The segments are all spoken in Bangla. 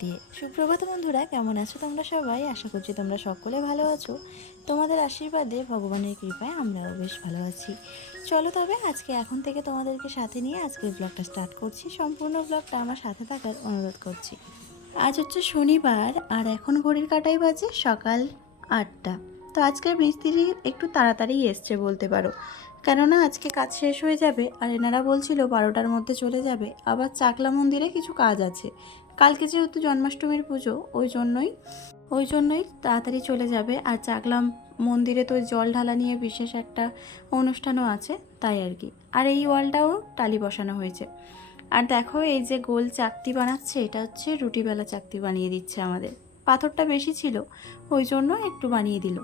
দিয়ে। সুপ্রভাত বন্ধুরা, কেমন আছো তোমরা সবাই? আশা করছি তোমরা সকলে ভালো আছো। তোমাদের আশীর্বাদে ভগবানের কৃপায় আমরাও বেশ ভালো আছি। চলো তবে আজকে এখন থেকে তোমাদেরকে সাথে নিয়ে আজকের ব্লগটা স্টার্ট করছি। সম্পূর্ণ ব্লগটা আমার সাথে থাকার অনুরোধ করছি। আজ হচ্ছে শনিবার আর এখন ঘড়ির কাটাই বাজে সকাল আটটা। তো আজকের মিস্ত্রি একটু তাড়াতাড়ি এসছে বলতে পারো। কেননা আজকে কাজ শেষ হয়ে যাবে আর এনারা বলছিল বারোটার মধ্যে চলে যাবে। আবার চাকলা মন্দিরে কিছু কাজ আছে। কালকে যেহেতু জন্মাষ্টমীর পুজো, ওই জন্যই ওই জন্যই তাড়াতাড়ি চলে যাবে। আর চাকলা মন্দিরে তো জল ঢালা নিয়ে বিশেষ একটা অনুষ্ঠানও আছে, তাই আর কি। আর এই ওয়ালটাও টালি বসানো হয়েছে। আর দেখো এই যে গোল চাকতি বানাচ্ছে, এটা হচ্ছে রুটিবেলা চাকতি বানিয়ে দিচ্ছে আমাদের। পাথরটা বেশি ছিল, ওই জন্য একটু বানিয়ে দিল।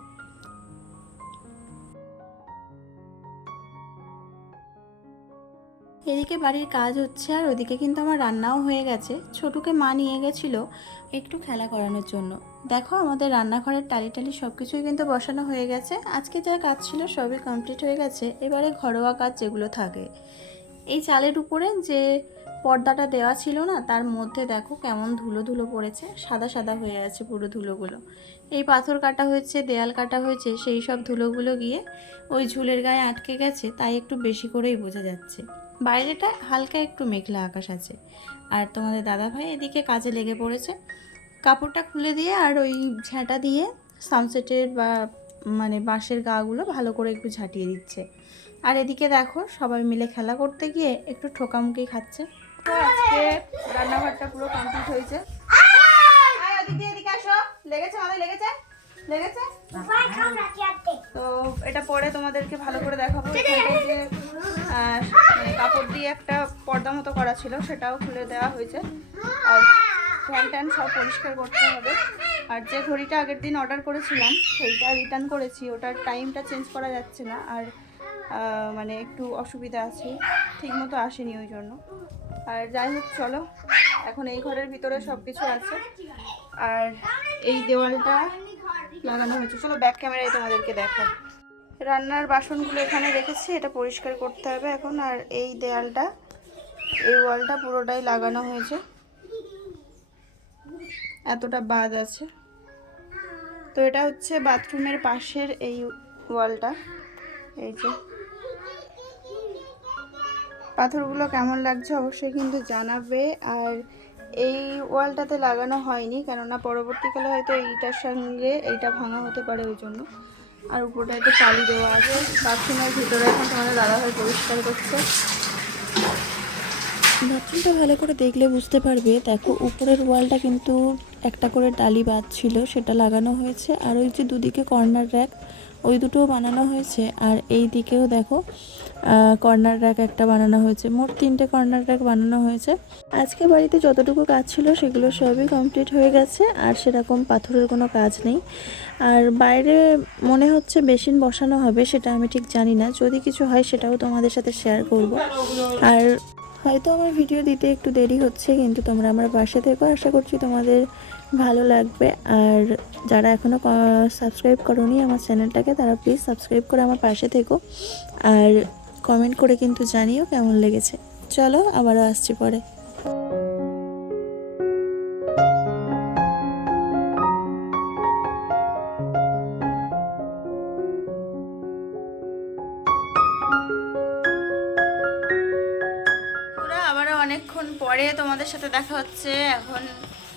এদিকে বাড়ির কাজ হচ্ছে আর ওদিকে কিন্তু আমার রান্নাও হয়ে গেছে। ছোটুকে মা নিয়ে গেছিল একটু খেলা করানোর জন্য। দেখো আমাদের রান্নাঘরের টালি টালি সব কিছুই কিন্তু বসানো হয়ে গেছে। আজকে যা কাজ ছিল সবই কমপ্লিট হয়ে গেছে। এবারে ঘরোয়া কাজ যেগুলো থাকে। এই চালের উপরে যে পর্দাটা দেওয়া ছিল না, তার মধ্যে দেখো কেমন ধুলো ধুলো পড়েছে। সাদা সাদা হয়ে আছে পুরো ধুলোগুলো। এই পাথর কাটা হয়েছে, দেয়াল কাটা হয়েছে, সেই সব ধুলোগুলো গিয়ে ওই ঝুলের গায়ে আটকে গেছে, তাই একটু বেশি করেই বোঝা যাচ্ছে। বাইরেটা হালকা একটু মেঘলা আকাশ আছে। আর তোমাদের দাদা ভাই এদিকে কাজে লেগে পড়েছে। কাপড়টা খুলে দিয়ে আর ওই ঝাঁটা দিয়ে সানসেটের বা মানে বাঁশের গাগুলো ভালো করে একটু ঝাঁটিয়ে দিচ্ছে। আর এদিকে দেখো সবাই মিলে খেলা করতে গিয়ে একটু ঠোকামুকি খাচ্ছে। তো আজকে রান্নাঘরটা পুরো কমপ্লিট হয়েছে। এদিকে, এদিকে আসো। লেগেছে মাথায় লেগেছে? লেগেছে? তো এটা পরে তোমাদেরকে ভালো করে দেখাবো। যে মানে কাপড় দিয়ে একটা পর্দা মতো করা ছিল সেটাও খুলে দেওয়া হয়েছে। আর ফ্যান ট্যান সব পরিষ্কার করতে হবে। আর যে ঘড়িটা আগের দিন অর্ডার করেছিলাম সেইটা রিটার্ন করেছি। ওটার টাইমটা চেঞ্জ করা যাচ্ছে না। আর মানে একটু অসুবিধা আছে। ঠিক মতো আসেনি ওই জন্য। আর যাই হোক চলো। এখন এই ঘরের ভিতরে সব কিছু আছে। আর এই দেওয়ালটা লাগানো হয়েছে। চলো ব্যাক ক্যামেরায় তোমাদেরকে দেখো রান্নার বাসনগুলো এখানে রেখেছি, এটা পরিষ্কার করতে হবে এখন। আর এই দেয়ালটা, এই ওয়ালটা পুরোটাই লাগানো হয়েছে। এতটা বাদ আছে। তো এটা হচ্ছে বাথরুমের পাশের এই ওয়ালটা। এই যে। পাথরগুলো কেমন লাগছে অবশ্যই কিন্তু জানাবে। আর এই ওয়ালটাতে লাগানো হয়নি, কেননা পরবর্তীকালে হয়তো এইটার সঙ্গে এইটা ভাঙা হতে পারে ওই জন্য। আর উপরটা হয়তো টালি দেওয়া আছে, বাথরুমের ভিতরে এখন তোমাদের দাদাভাই পরিষ্কার করছে। বাথরুমটা ভালো করে দেখলে বুঝতে পারবে। দেখো, উপরের ওয়ালটা কিন্তু একটা করে টালি বাদ ছিল, সেটা লাগানো হয়েছে। আর ওই যে দুদিকে কর্নার র্যাক, ওই দুটোও বানানো হয়েছে। আর এই দিকেও দেখো কর্নার র্যাক একটা বানানো হয়েছে। মোট তিনটে কর্নার র্যাক বানানো হয়েছে। আজকে বাড়িতে যতটুকু কাজ ছিল, সেগুলো সবই কমপ্লিট হয়ে গেছে। আর সেরকম পাথরের কোনো কাজ নেই। আর বাইরে মনে হচ্ছে বেসিন বসানো হবে, সেটা আমি ঠিক জানি না। যদি কিছু হয়, সেটাও তোমাদের সাথে শেয়ার করব। আর হয়তো আমার ভিডিও দিতে একটু দেরি হচ্ছে, কিন্তু তোমরা আমার পাশে থেকো। আশা করছি তোমাদের ভালো লাগবে। আর যারা এখনও সাবস্ক্রাইব করনি আমার চ্যানেলটাকে, তারা প্লিজ সাবস্ক্রাইব করে আমার পাশে থেকো। আর কমেন্ট করে কিন্তু জানিও কেমন লেগেছে। চলো, আবারও আসছি পুরো। তোমাদের সাথে দেখা হচ্ছে এখন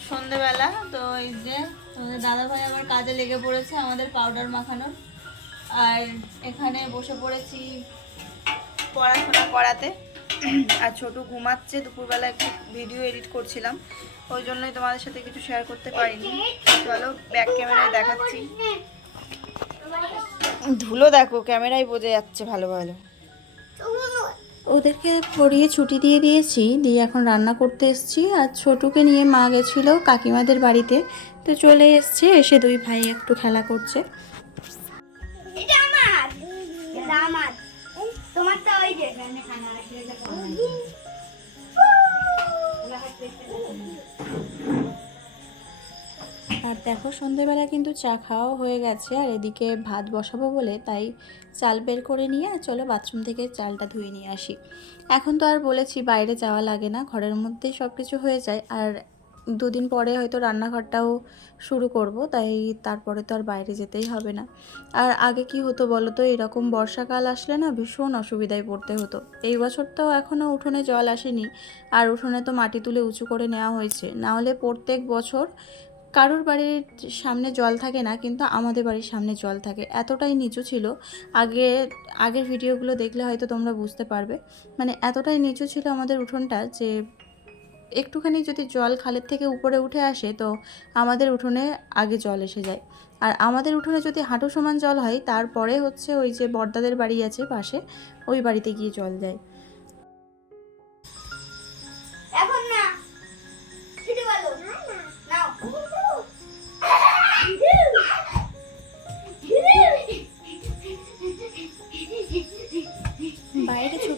সন্ধেবেলা, তো এই যে তোমাদের দাদা ভাই আবার কাজে লেগে পড়েছে আমাদের পাউডার মাখানোর। আর এখানে বসে পড়েছি পড়াশোনা করাতে। আর ছোট ঘুমাচ্ছে, দুপুরবেলা একটু ভিডিও এডিট করছিলাম। ওই জন্যই তোমাদের সাথে কিছু শেয়ার করতে পারিনি। চলো ব্যাক ক্যামেরায় দেখাচ্ছি। ধুলো দেখো ক্যামেরায় বোঝা যাচ্ছে ভালো ভালো। ওদেরকে পড়িয়ে ছুটি দিয়ে দিয়েছি, দিয়ে এখন রান্না করতে এসেছি। আর ছোটুকে নিয়ে মা গেছিল কাকিমাদের বাড়িতে, তো চলে এসছে, এসে দুই ভাই একটু খেলা করছে। আর দেখো, সন্ধেবেলা কিন্তু চা খাওয়াও হয়ে গেছে, আর এদিকে ভাত বসাবো বলে তাই চাল বের করে নিয়ে চলো বাথরুম থেকে চালটা ধুয়ে নিয়ে আসি। এখন তো আর বলেছি বাইরে যাওয়া লাগে না, ঘরের মধ্যেই সব কিছু হয়ে যায়, আর দুদিন পরে হয়তো রান্নাঘরটাও শুরু করব, তাই তারপরে তো আর বাইরে যেতেই হবে না। আর আগে কি হতো বলো তো, এরকম বর্ষাকাল আসলে না ভীষণ অসুবিধায় পড়তে হতো। এই বছর তো এখনও উঠোনে জল আসেনি, আর উঠোনে তো মাটি তুলে উঁচু করে নেওয়া হয়েছে, না হলে প্রত্যেক বছর কারোর বাড়ির সামনে জল থাকে না, কিন্তু আমাদের বাড়ির সামনে জল থাকে। এতটাই নিচু ছিল। আগে, আগের ভিডিওগুলো দেখলে হয়তো তোমরা বুঝতে পারবে। মানে এতটাই নিচু ছিল আমাদের উঠোনটা যে, একটুখানি যদি জল খালের থেকে উপরে উঠে আসে, তো আমাদের উঠোনে আগে জল এসে যায়। আর আমাদের উঠোনে যদি হাঁটু সমান জল হয়, তারপরে হচ্ছে ওই যে বর্দাদের বাড়ি আছে পাশে, ওই বাড়িতে গিয়ে জল যায়।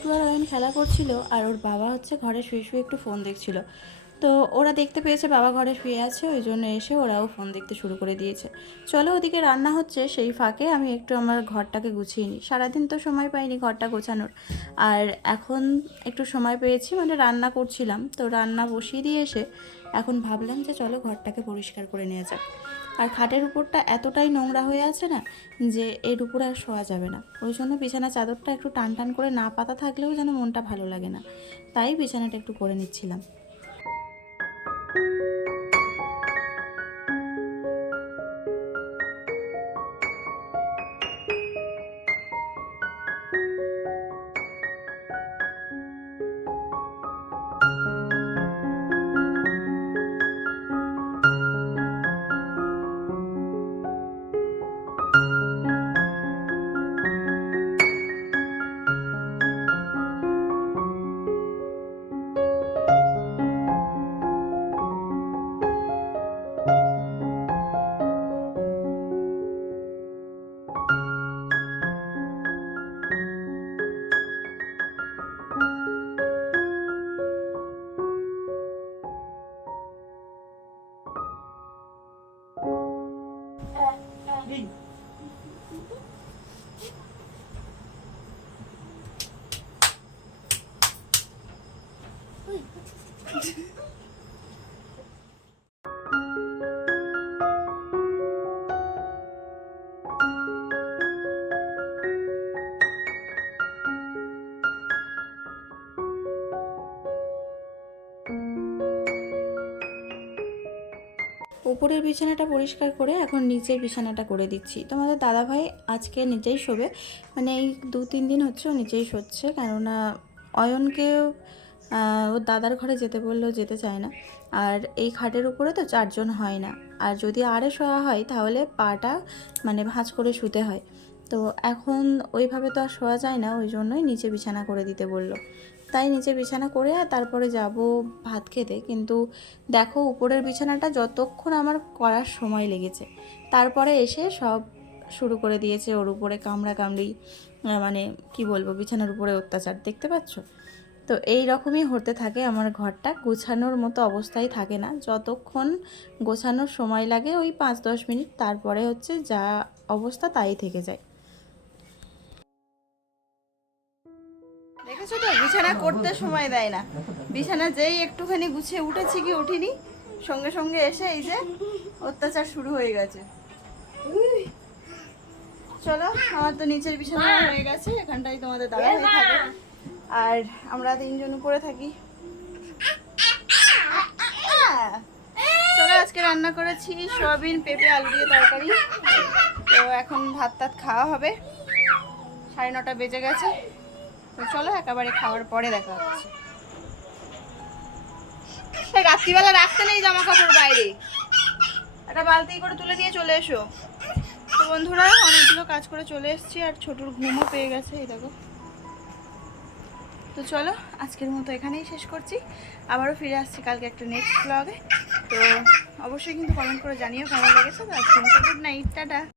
বাইরে আর খেলা করছিল আর ওর বাবা হচ্ছে ঘরে শুয়ে শুয়ে একটু ফোন দেখছিল। তো ওরা দেখতে পেয়েছে বাবা ঘরে শুয়ে আছে, ওই জন্য এসে ওরাও ফোন দেখতে শুরু করে দিয়েছে। চলো ওদিকে রান্না হচ্ছে, সেই ফাঁকে আমি একটু আমার ঘরটাকে গুছিয়ে নিই। সারাদিন তো সময় পাইনি ঘরটা গোছানোর। আর এখন একটু সময় পেয়েছি মানে রান্না করছিলাম। তো রান্না বসিয়ে দিয়ে এসে এখন ভাবলাম যে চলো ঘরটাকে পরিষ্কার করে নেওয়া যাক। আর খাটের উপরটা এতটাই নোংরা হয়ে আছে না যে এর উপরে আর শোয়া যাবে না। ওই জন্য বিছানা চাদরটা একটু টান টান করে না পাতা থাকলেও যেন মনটা ভালো লাগে না। তাই বিছানাটা একটু করে নিচ্ছিলাম। উপরের বিছানাটা পরিষ্কার করে এখন নিচের বিছানাটা করে দিচ্ছি। তোমাদের দাদাভাই আজকে নিজেই শোবে। মানে এই দু তিন দিন হচ্ছে ও নিচেই শোচ্ছে, কেননা অয়নকে ওর দাদার ঘরে যেতে বললেও যেতে চায় না। আর এই খাটের উপরে তো চারজন হয় না। আর যদি আরে শোয়া হয়, তাহলে পাটা মানে ভাঁজ করে শুতে হয়। তো এখন ওইভাবে তো আর শোয়া যায় না, ওই জন্যই নিচে বিছানা করে দিতে বলল। তাই নিচে বিছানা করে আর তারপরে যাব ভাত খেতে। কিন্তু দেখো উপরের বিছানাটা যতক্ষণ আমার করার সময় লেগেছে, তারপরে এসে সব শুরু করে দিয়েছে ওর উপরে কামড়া কামড়ি মানে কি বলব, বিছানার উপরে অত্যাচার, দেখতে পাচ্ছ? তো এই রকমই হতে থাকে আমার ঘরটা, গোছানোর মতো অবস্থায় থাকে না। যতক্ষণ গোছানোর সময় লাগে ওই পাঁচ দশ মিনিট, তারপরে হচ্ছে যা অবস্থা তাই থেকে যায়। দেখেছ তো? বিছানা করতে সময় দেয় না। বিছানা যেই একটুখানি গুছিয়ে উঠেছি কি উঠিনি সঙ্গে সঙ্গে এসে এই যে অত্যাচার শুরু হয়ে গেছে। চলো আমার তো নিচের বিছানা হয়ে গেছে এখানটাই তোমাদের দাদা হয়ে থাকে। আর আমরা তিনজন উপরে থাকি। চলো আজকে রান্না করেছি সয়াবিন পেঁপে আলু দিয়ে তরকারি। তো এখন ভাত টাত খাওয়া হবে। সাড়ে নটা বেজে গেছে। তো চলো একেবারে খাওয়ার পরে দেখা হচ্ছে। রাত্রিবেলা রাখতে নেই জামা কাপড় বাইরে। একটা বালতি করে তুলে নিয়ে চলে এসো। তো বন্ধুরা, অনেকগুলো কাজ করে চলে এসেছি আর ছোটুর ঘুমও পেয়ে গেছে, এই দেখো। তো চলো, আজকের মতো এখানেই শেষ করছি। আবারও ফিরে আসছি কালকে একটা নেক্সট ব্লগে তো অবশ্যই কিন্তু কমেন্ট করে জানিও কেমন লেগেছে। তো আজকের গুড নাইট টাটা।